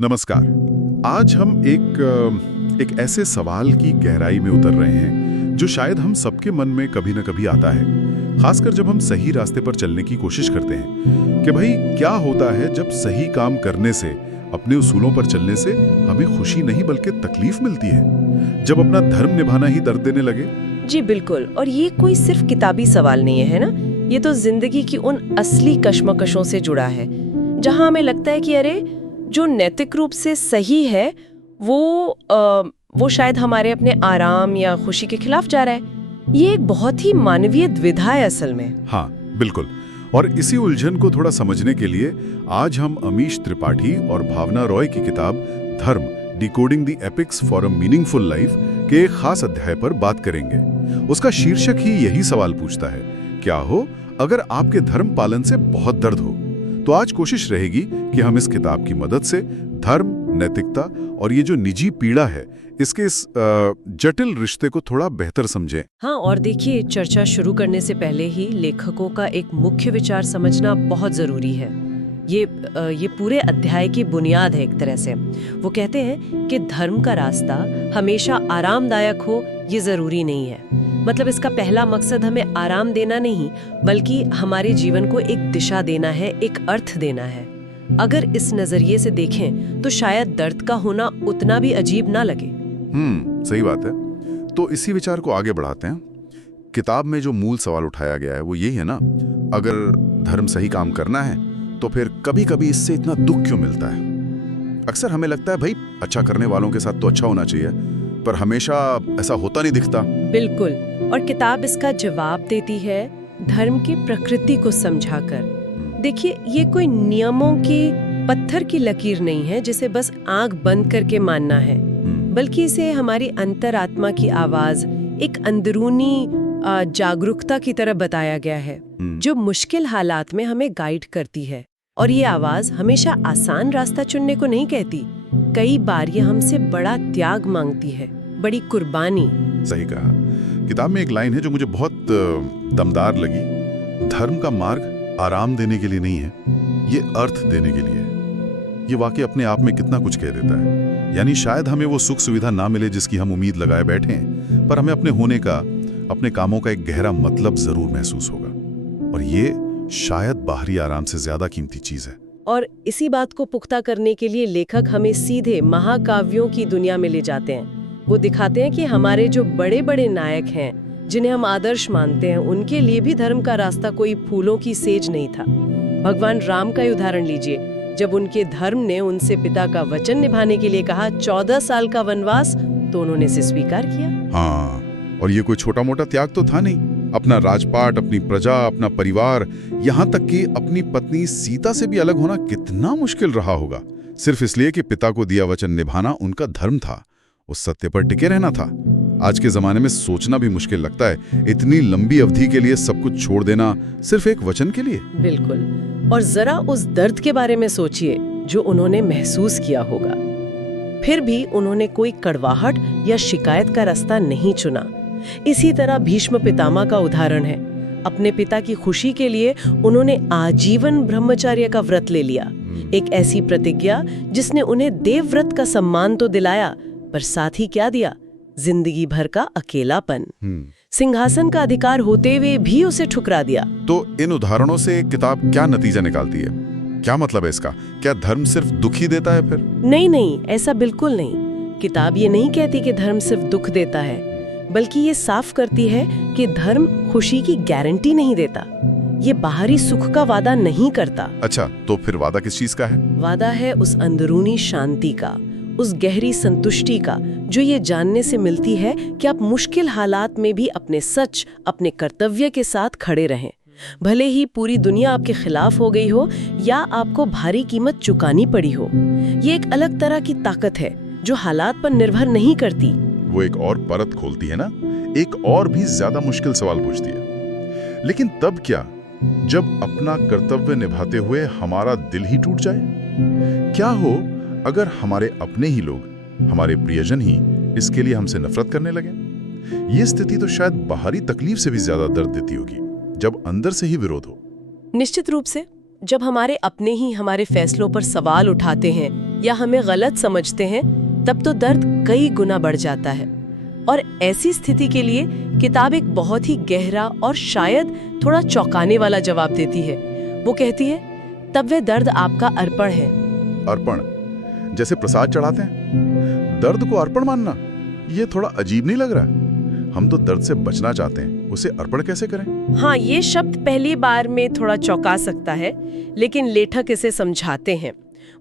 नमस्कार। आज हम एक ऐसे सवाल की गहराई में उतर रहे हैं जो शायद हम सबके मन में कभी न कभी आता है, खासकर जब हम सही रास्ते पर चलने की कोशिश करते हैं कि भाई क्या होता है जब सही काम करने से, अपने उसूलों पर चलने से हमें खुशी नहीं बल्कि तकलीफ मिलती है, जब अपना धर्म निभाना ही दर्द देने लगे। जी बिल्कुल। और ये कोई सिर्फ किताबी सवाल नहीं है ना, ये तो जिंदगी की उन असली कश्मकशों से जुड़ा है जहां हमें लगता है कि अरे जो नैतिक रूप से सही है वो शायद हमारे अपने आराम या खुशी के खिलाफ जा रहा है। ये एक बहुत ही मानवीय द्विधा है असल में। हाँ बिल्कुल। और इसी उलझन को थोड़ा समझने के लिए आज हम अमीश त्रिपाठी और भावना रॉय की किताब Dharma decoding the epics for a meaningful life के एक खास अध्याय पर बात करेंगे। उसका शीर्षक ही यही सवाल पूछता है, क्या हो अगर आपके धर्म पालन से बहुत दर्द हो। तो आज कोशिश रहेगी कि हम इस किताब की मदद से धर्म, नैतिकता और ये जो निजी पीड़ा है, इसके इस जटिल रिश्ते को थोड़ा बेहतर समझें। हाँ, और देखिए, चर्चा शुरू करने से पहले ही लेखकों का एक मुख्य विचार समझना बहुत जरूरी है। ये पूरे अध्याय की बुनियाद है एक तरह से। वो कहते हैं कि धर्म का रास्ता हमेशा आरामदायक हो ये जरूरी नहीं है। मतलब इसका पहला मकसद हमें आराम देना नहीं, बल्कि हमारे जीवन को एक दिशा देना है, एक अर्थ देना है। अगर इस नजरिए से देखें तो शायद दर्द का होना उतना भी अजीब ना लगे। सही बात है। तो इसी विचार को आगे बढ़ाते हैं। किताब में जो मूल सवाल उठाया गया है वो यही है ना, अगर धर्म सही काम करना है तो फिर कभी कभी इससे इतना दुख क्यों मिलता है। अक्सर हमें लगता है भाई अच्छा करने वालों के साथ तो अच्छा होना चाहिए, पर हमेशा ऐसा होता नहीं दिखता। बिल्कुल। और किताब इसका जवाब देती है धर्म की प्रकृति को समझाकर। देखिए, ये कोई नियमों की पत्थर की लकीर नहीं है जिसे बस आंख बंद करके मानना है, बल्कि इसे हमारी अंतरात्मा की आवाज, एक अंदरूनी जागरूकता की तरह बताया गया है जो मुश्किल हालात में हमें गाइड करती है। और ये आवाज हमेशा आसान रास्ता चुनने को नहीं कहती। कई बार ये हमसे बड़ा त्याग मांगती है, बड़ी कुर्बानी। सही कहा। किताब में एक लाइन है जो मुझे बहुत दमदार लगी। धर्म का मार्ग आराम देने के लिए नहीं है, ये अर्थ देने के लिए है। ये वाकई अपने आप में कितना कुछ कह देता है। यानी शायद हमें वो सुख सुविधा ना मिले जिसकी हम उम्मीद लगाए बैठे हैं, पर हमें अपने होने का, अपने कामों का एक गहरा मतलब जरूर महसूस होगा। और ये शायद बाहरी आराम से ज्यादा कीमती चीज है। और इसी बात को पुख्ता करने के लिए लेखक हमें सीधे महाकाव्यों की दुनिया में ले जाते हैं। वो दिखाते हैं कि हमारे जो बड़े बड़े नायक हैं, जिन्हें हम आदर्श मानते हैं, उनके लिए भी धर्म का रास्ता कोई फूलों की सेज नहीं था। भगवान राम का ही उदाहरण लीजिए। जब उनके धर्म ने उनसे पिता का वचन निभाने के लिए कहा, 14 साल का वनवास, तो उन्होंने इसे स्वीकार किया। हाँ, और ये कोई छोटा मोटा त्याग तो था नहीं। अपना राजपाट, अपनी प्रजा, अपना परिवार, यहाँ तक कि अपनी पत्नी सीता से भी अलग होना कितना मुश्किल रहा होगा, सिर्फ इसलिए कि पिता को दिया वचन निभाना उनका धर्म था, उस सत्य पर टिके रहना था। आज के जमाने में सोचना भी मुश्किल लगता है, इतनी लंबी अवधि के लिए सब कुछ छोड़ देना सिर्फ एक वचन के लिए। बिल्कुल। और जरा उस दर्द के बारे में सोचिए जो उन्होंने महसूस किया होगा। फिर भी उन्होंने कोई कड़वाहट या शिकायत का रास्ता नहीं चुना। इसी तरह भीष्म पितामह का उदाहरण है। अपने पिता की खुशी के लिए उन्होंने आजीवन ब्रह्मचर्य का व्रत ले लिया, एक ऐसी प्रतिज्ञा जिसने उन्हें देवव्रत का सम्मान तो दिलाया, पर साथ ही क्या दिया, जिंदगी भर का अकेलापन। सिंहासन का अधिकार होते हुए भी उसे ठुकरा दिया। तो इन उदाहरणों से किताब क्या नतीजा निकालती है? क्या मतलब है इसका? क्या धर्म सिर्फ दुख ही देता है फिर? नहीं, ऐसा बिल्कुल नहीं। किताब ये नहीं कहती कि धर्म सिर्फ दुख देता है, बल्कि ये साफ करती है कि धर्म खुशी की गारंटी नहीं देता, ये बाहरी सुख का वादा नहीं करता। अच्छा, तो फिर वादा किस चीज का है? वादा है उस अंदरूनी शांति का, उस गहरी संतुष्टि का जो ये जानने से मिलती है कि आप मुश्किल हालात में भी अपने सच, अपने कर्तव्य के साथ खड़े रहें। भले ही पूरी दुनिया आपके खिलाफ हो गई हो या आपको भारी कीमत चुकानी पड़ी हो। ये एक अलग तरह की ताकत है जो हालात पर निर्भर नहीं करती। वो एक और परत खोलती है ना, एक और भी ज्यादा मुश्किल सवाल पूछती है। लेकिन तब क्या, जब अपना कर्तव्य निभाते हुए हमारा दिल ही टूट जाए? क्या हो अगर हमारे अपने ही लोग, हमारे प्रियजन ही इसके लिए हमसे नफरत करने लगे? ये स्थिति तो शायद बाहरी तकलीफ से भी ज्यादा दर्द देती होगी, जब अंदर से ही विरोध हो। निश्चित रूप से। जब हमारे अपने ही हमारे फैसलों पर सवाल उठाते हैं या हमें गलत समझते हैं, तब तो दर्द कई गुना बढ़ जाता है। और ऐसी स्थिति के लिए किताब एक बहुत ही गहरा और शायद थोड़ा चौंकाने वाला जवाब देती है। वो कहती है, तब वह दर्द आपका अर्पण है। अर्पण, जैसे प्रसाद चढ़ाते हैं। दर्द को अर्पण मानना, ये थोड़ा अजीब नहीं लग रहा? हम तो दर्द से बचना चाहते हैं, उसे अर्पण कैसे करें? हाँ, ये शब्द पहली बार में थोड़ा चौंका सकता है, लेकिन लेखक इसे समझाते हैं।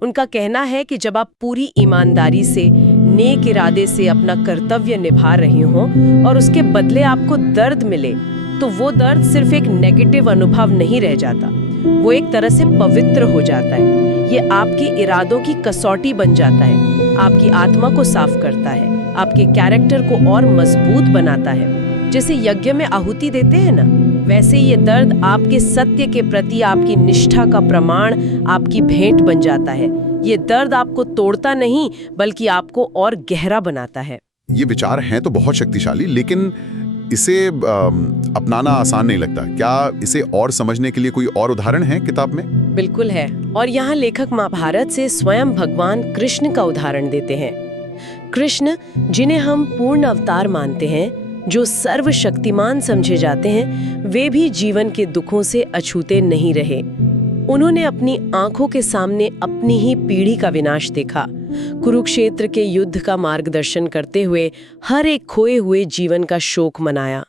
उनका कहना है कि जब आप पूरी ईमानदारी से, नेक इरादे से अपना कर्तव्य निभा रहे हों और उसके बदले आपको दर्द मिले, तो वो दर्द सिर्फ एक नेगेटिव अनुभव नहीं रह जाता, वो एक तरह से पवित्र हो जाता है। ये आपके इरादों की कसौटी बन जाता है, आपकी आत्मा को साफ करता है, आपके कैरेक्टर को और मजबूत बनाता है। जैसे यज्ञ में आहुति देते हैं ना, वैसे ये दर्द आपके सत्य के प्रति आपकी निष्ठा का प्रमाण, आपकी भेंट बन जाता है। ये दर्द आपको तोड़ता नहीं, बल्कि आपको और गहरा बनाता है। ये विचार हैं तो बहुत शक्तिशाली, लेकिन इसे अपनाना आसान नहीं लगता। क्या इसे और समझने के लिए कोई और उदाहरण है किताब में? बिल्कुल है, और यहाँ लेखक महाभारत से स्वयं भगवान कृष्ण का उदाहरण देते हैं। कृष्ण, जिन्हें हम पूर्ण अवतार मानते हैं, जो सर्वशक्तिमान समझे जाते हैं, वे भी जीवन के दुखों से अछूते नहीं रहे। उन्होंने अपनी आंखों के सामने अपनी ही पीढ़ी का विनाश देखा। कुरुक्षेत्र के युद्ध का मार्गदर्शन करते हुए हर एक खोए हुए जीवन का शोक मनाया।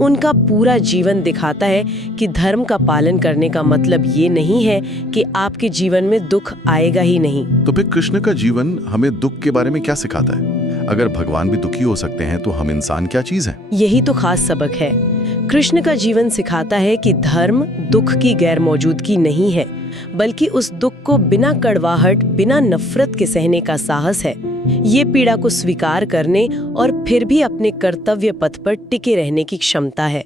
उनका पूरा जीवन दिखाता है कि धर्म का पालन करने का मतलब ये नहीं है कि आपके जीवन में दुख आएगा ही नहीं। तो फिर कृष्ण का जीवन हमें दुख के बारे में क्या सिखाता है? अगर भगवान भी दुखी हो सकते हैं, तो हम इंसान क्या चीज हैं? यही तो खास सबक है। कृष्ण का जीवन सिखाता है कि धर्म दुख की गैर मौजूदगी नहीं है, बल्कि उस दुख को बिना कड़वाहट, बिना नफरत के सहने का साहस है। ये पीड़ा को स्वीकार करने और फिर भी अपने कर्तव्य पथ पर टिके रहने की क्षमता है।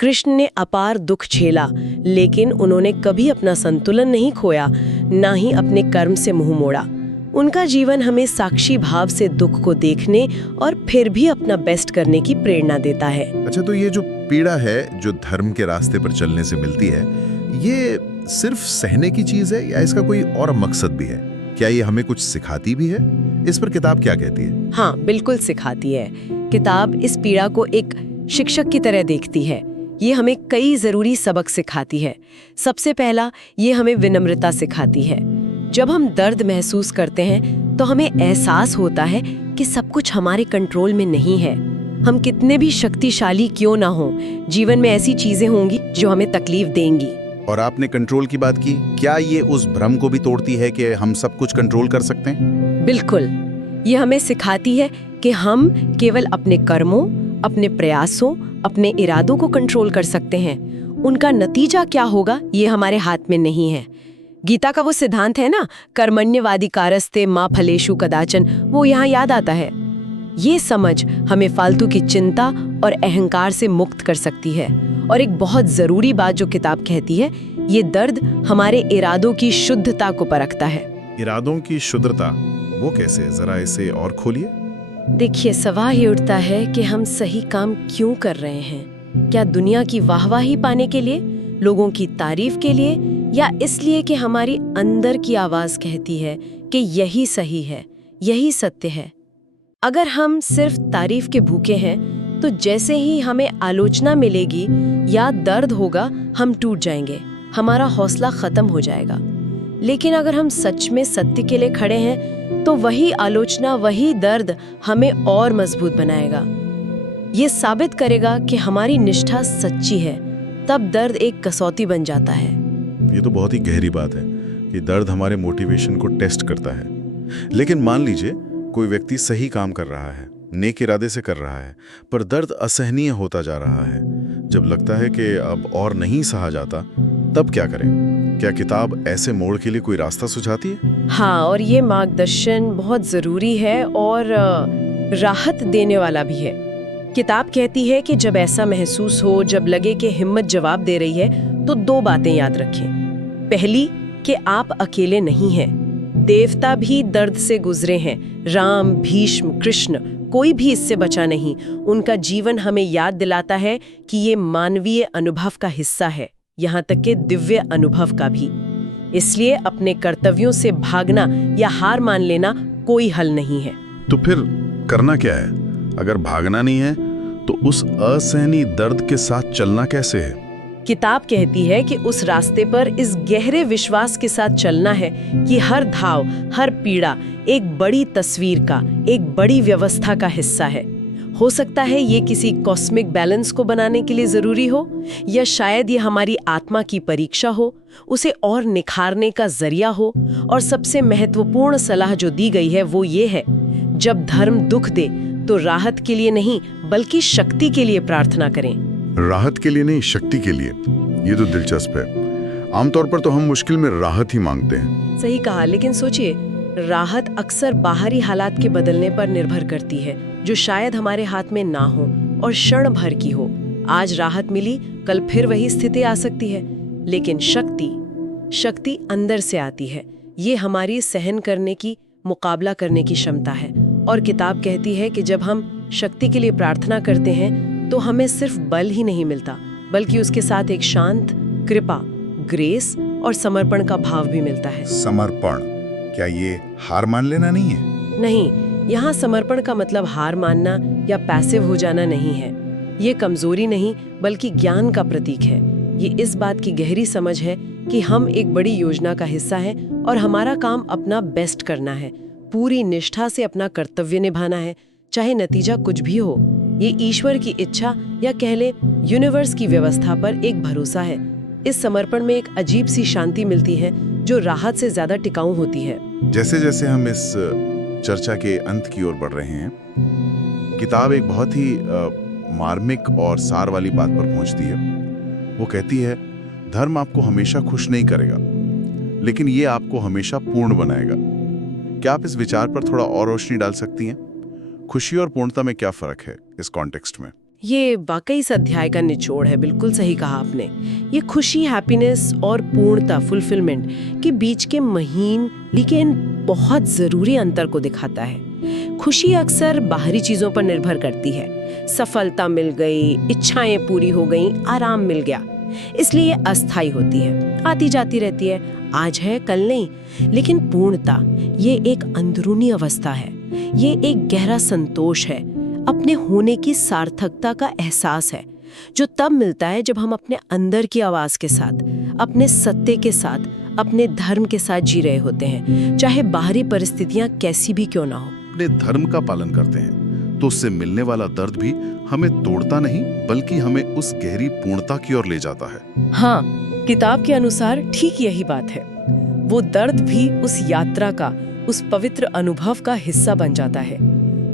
कृष्ण ने अपार दुख झेला, लेकिन उन्होंने कभी अपना संतुलन नहीं खोया, ना ही अपने कर्म से मुंह मोड़ा। उनका जीवन हमें साक्षी भाव से दुख को देखने और फिर भी अपना बेस्ट करने की प्रेरणा देता है। अच्छा, तो ये जो पीड़ा है जो धर्म के रास्ते पर चलने से मिलती है, ये सिर्फ सहने की चीज है या इसका कोई और मकसद भी है? क्या ये हमें कुछ सिखाती भी है? इस पर किताब क्या कहती है? हाँ, बिल्कुल सिखाती है। किताब इस पीड़ा को एक शिक्षक की तरह देखती है। ये हमें कई जरूरी सबक सिखाती है। सबसे पहला, ये हमें विनम्रता सिखाती है। जब हम दर्द महसूस करते हैं, तो हमें एहसास होता है कि सब कुछ हमारे कंट्रोल में नहीं है। हम कितने भी शक्तिशाली क्यों ना हो, जीवन में ऐसी चीजें होंगी जो हमें तकलीफ देंगी। और आपने कंट्रोल की बात की, क्या ये उस भ्रम को भी तोड़ती है कि हम सब कुछ कंट्रोल कर सकते हैं? बिल्कुल। ये हमें सिखाती है कि हम केवल अपने कर्मों, अपने प्रयासों, अपने इरादों को कंट्रोल कर सकते हैं। उनका नतीजा क्या होगा, ये हमारे हाथ में नहीं है। गीता का वो सिद्धांत है ना, कर्मण्यवाधिकारस्ते मा फलेषु कदाचन, वो यहाँ याद आता है। ये समझ हमें फालतू की चिंता और अहंकार से मुक्त कर सकती है। और एक बहुत जरूरी बात जो किताब कहती है, ये दर्द हमारे इरादों की शुद्धता को परखता है। इरादों की शुद्धता, वो कैसे? जरा इसे और खोलिए। देखिए, सवाल ये उठता है कि हम सही काम क्यों कर रहे हैं? क्या दुनिया की वाहवाही पाने के लिए, लोगों की तारीफ के लिए, या इसलिए कि हमारी अंदर की आवाज कहती है कि यही सही है, यही सत्य है? अगर हम सिर्फ तारीफ के भूखे हैं, तो जैसे ही हमें आलोचना मिलेगी या दर्द होगा, हम टूट जाएंगे, हमारा हौसला खत्म हो जाएगा। लेकिन अगर हम सच में सत्य के लिए खड़े हैं, तो वही आलोचना, वही दर्द हमें और मजबूत बनाएगा। ये साबित करेगा कि हमारी निष्ठा सच्ची है। तब दर्द एक कसौटी बन जाता है। ये तो बहुत ही गहरी बात है कि दर्द हमारे मोटिवेशन को टेस्ट करता है। लेकिन मान लीजिए कोई व्यक्ति सही काम कर रहा है, नेक इरादे से कर रहा है, पर दर्द असहनीय होता जा रहा है। जब लगता है कि अब और नहीं सहा जाता, तब क्या करें? क्या किताब ऐसे मोड़ के लिए कोई रास्ता सुझाती है? हाँ, और ये मार्गदर्शन बहुत जरूरी है और राहत देने वाला भी है। किताब कहती है कि जब ऐसा महसूस हो, जब लगे कि हिम्मत जवाब दे रही है, तो 2 बातें याद रखें। पहली, कि आप अकेले नहीं हैं। देवता भी दर्द से गुजरे हैं। राम, भीष्म, कृष्ण, कोई भी इससे बचा नहीं। उनका जीवन हमें याद दिलाता है कि ये मानवीय अनुभव का हिस्सा है, यहाँ तक कि दिव्य अनुभव का भी। इसलिए अपने कर्तव्यों से भागना या हार मान लेना कोई हल नहीं है। तो फिर करना क्या है? अगर भागना नहीं है तो उस असहनीय दर्द के साथ चलना कैसे है? किताब कहती है कि उस रास्ते पर इस गहरे विश्वास के साथ चलना है कि हर घाव, हर पीड़ा एक बड़ी तस्वीर का, एक बड़ी व्यवस्था का हिस्सा है। हो सकता है ये किसी कॉस्मिक बैलेंस को बनाने के लिए जरूरी हो, या शायद ये हमारी आत्मा की परीक्षा हो, उसे और निखारने का जरिया हो। और सबसे महत्वपूर्ण सलाह जो दी गई है वो ये है, जब धर्म दुख दे तो राहत के लिए नहीं बल्कि शक्ति के लिए प्रार्थना करें। राहत के लिए नहीं, शक्ति के लिए। ये तो दिलचस्प है। आमतौर पर तो हम मुश्किल में राहत ही मांगते हैं। सही कहा, लेकिन सोचिए, राहत अक्सर बाहरी हालात के बदलने पर निर्भर करती है, जो शायद हमारे हाथ में ना हो और क्षण भर की हो। आज राहत मिली, कल फिर वही स्थिति आ सकती है। लेकिन शक्ति अंदर से आती है। ये हमारी सहन करने की, मुकाबला करने की क्षमता है। और किताब कहती है कि जब हम शक्ति के लिए प्रार्थना करते हैं तो हमें सिर्फ बल ही नहीं मिलता, बल्कि उसके साथ एक शांत कृपा, ग्रेस और समर्पण का भाव भी मिलता है। समर्पण, क्या ये हार मान लेना नहीं है? नहीं, यहाँ समर्पण का मतलब हार मानना या पैसिव हो जाना नहीं है। ये कमजोरी नहीं बल्कि ज्ञान का प्रतीक है। ये इस बात की गहरी समझ है कि हम एक बड़ी योजना का हिस्सा हैं और हमारा काम अपना बेस्ट करना है, पूरी निष्ठा से अपना कर्तव्य निभाना है, चाहे नतीजा कुछ भी हो। ये ईश्वर की इच्छा या कह ले यूनिवर्स की व्यवस्था पर एक भरोसा है। इस समर्पण में एक अजीब सी शांति मिलती है जो राहत से ज्यादा टिकाऊ होती है। जैसे जैसे हम इस चर्चा के अंत की ओर बढ़ रहे हैं, किताब एक बहुत ही मार्मिक और सार वाली बात पर पहुंचती है। वो कहती है, धर्म आपको हमेशा खुश नहीं करेगा, लेकिन ये आपको हमेशा पूर्ण बनाएगा। क्या आप इस विचार पर थोड़ा और रोशनी डाल सकती हैं? खुशी और पूर्णता में क्या फर्क है इस कॉन्टेक्स्ट में? ये वाकई इस अध्याय का निचोड़ है। बिल्कुल सही कहा आपने। ये खुशी, हैप्पीनेस और पूर्णता, फुलफिलमेंट के बीच के महीन लेकिन बहुत जरूरी अंतर को दिखाता है। खुशी अक्सर बाहरी चीजों पर निर्भर करती है। सफलता मिल गई, इच्छाएं पूरी हो गई, आराम मिल गया, इसलिए ये अस्थायी होती है, आती जाती रहती है, आज है कल नहीं। लेकिन पूर्णता ये एक अंदरूनी अवस्था है। ये एक गहरा संतोष है, अपने होने की सार्थकता का एहसास है, जो तब मिलता है जब हम अपने अंदर की आवाज के साथ, अपने सत्य के साथ, अपने धर्म के साथ जी रहे होते हैं, चाहे बाहरी परिस्थितियां कैसी भी क्यों ना हो। अपने धर्म का पालन करते हैं तो उससे मिलने वाला दर्द भी हमें तोड़ता नहीं बल्कि हमें उस गहरी पूर्णता की ओर ले जाता है। हाँ, किताब के अनुसार ठीक यही बात है। वो दर्द भी उस यात्रा का, उस पवित्र अनुभव का हिस्सा बन जाता है।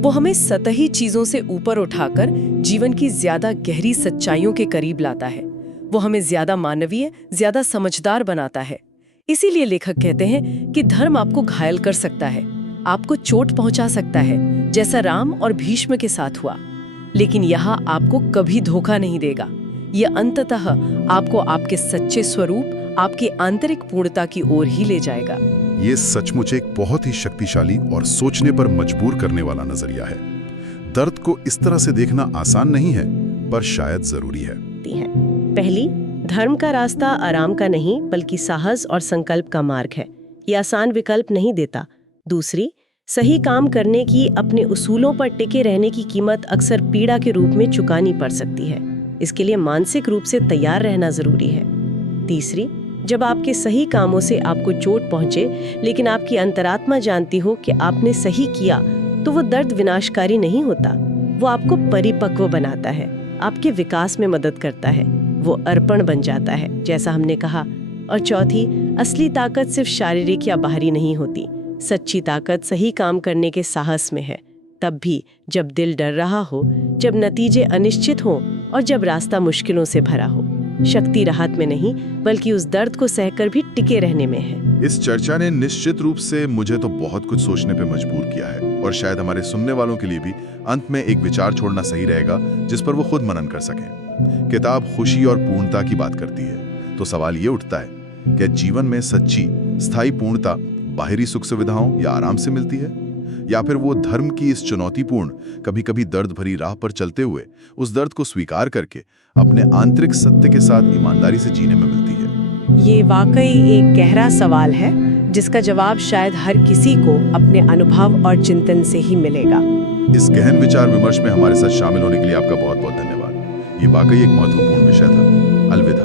वो हमें सतही चीजों से ऊपर उठाकर जीवन की ज्यादा गहरी सच्चाइयों के करीब लाता है। वो हमें ज्यादा मानवीय, ज्यादा समझदार बनाता है। इसीलिए लेखक कहते हैं कि धर्म आपको घायल कर सकता है, आपको चोट पहुंचा सकता है, जैसा राम और भीष्म के साथ हुआ, लेकिन यहाँ आपको कभी धोखा नहीं देगा। ये अंततः आपको आपके सच्चे स्वरूप, आपकी आंतरिक पूर्णता की ओर ही ले जाएगा। ये सचमुच एक बहुत ही शक्तिशाली और सोचने पर मजबूर करने वाला नजरिया है। दर्द को इस तरह से देखना आसान नहीं है, पर शायद जरूरी है। पहली, धर्म का रास्ता आराम का नहीं बल्कि साहस और संकल्प का मार्ग है। ये आसान विकल्प नहीं देता। दूसरी, सही काम करने की, अपने उसूलों पर टिके रहने की कीमत अक्सर पीड़ा के रूप में चुकानी पड़ सकती है। इसके लिए मानसिक रूप से तैयार रहना जरूरी है। तीसरी, जब आपके सही कामों से आपको चोट पहुंचे लेकिन आपकी अंतरात्मा जानती हो कि आपने सही किया, तो वो दर्द विनाशकारी नहीं होता, वो आपको परिपक्व बनाता है, आपके विकास में मदद करता है, वो अर्पण बन जाता है, जैसा हमने कहा। और चौथी, असली ताकत सिर्फ शारीरिक या बाहरी नहीं होती। सच्ची ताकत सही काम करने के साहस में है, तब भी जब दिल डर रहा हो, जब नतीजे अनिश्चित हों और जब रास्ता मुश्किलों से भरा हो। शक्ति राहत में नहीं बल्कि उस दर्द को सहकर भी टिके रहने में है। इस चर्चा ने निश्चित रूप से मुझे तो बहुत कुछ सोचने पे मजबूर किया है, और शायद हमारे सुनने वालों के लिए भी अंत में एक विचार छोड़ना सही रहेगा जिस पर वो खुद मनन कर सकें। किताब खुशी और पूर्णता की बात करती है, तो सवाल ये उठता है, क्या जीवन में सच्ची स्थायी पूर्णता बाहरी सुख सुविधाओं या आराम से मिलती है, या फिर वो धर्म की इस चुनौतीपूर्ण, कभी कभी दर्द भरी राह पर चलते हुए उस दर्द को स्वीकार करके अपने आंतरिक सत्य के साथ ईमानदारी से जीने में मिलती है? ये वाकई एक गहरा सवाल है जिसका जवाब शायद हर किसी को अपने अनुभव और चिंतन से ही मिलेगा। इस गहन विचार विमर्श में हमारे साथ शामिल होने के लिए आपका बहुत बहुत धन्यवाद। ये वाकई एक महत्वपूर्ण विषय था। अलविदा।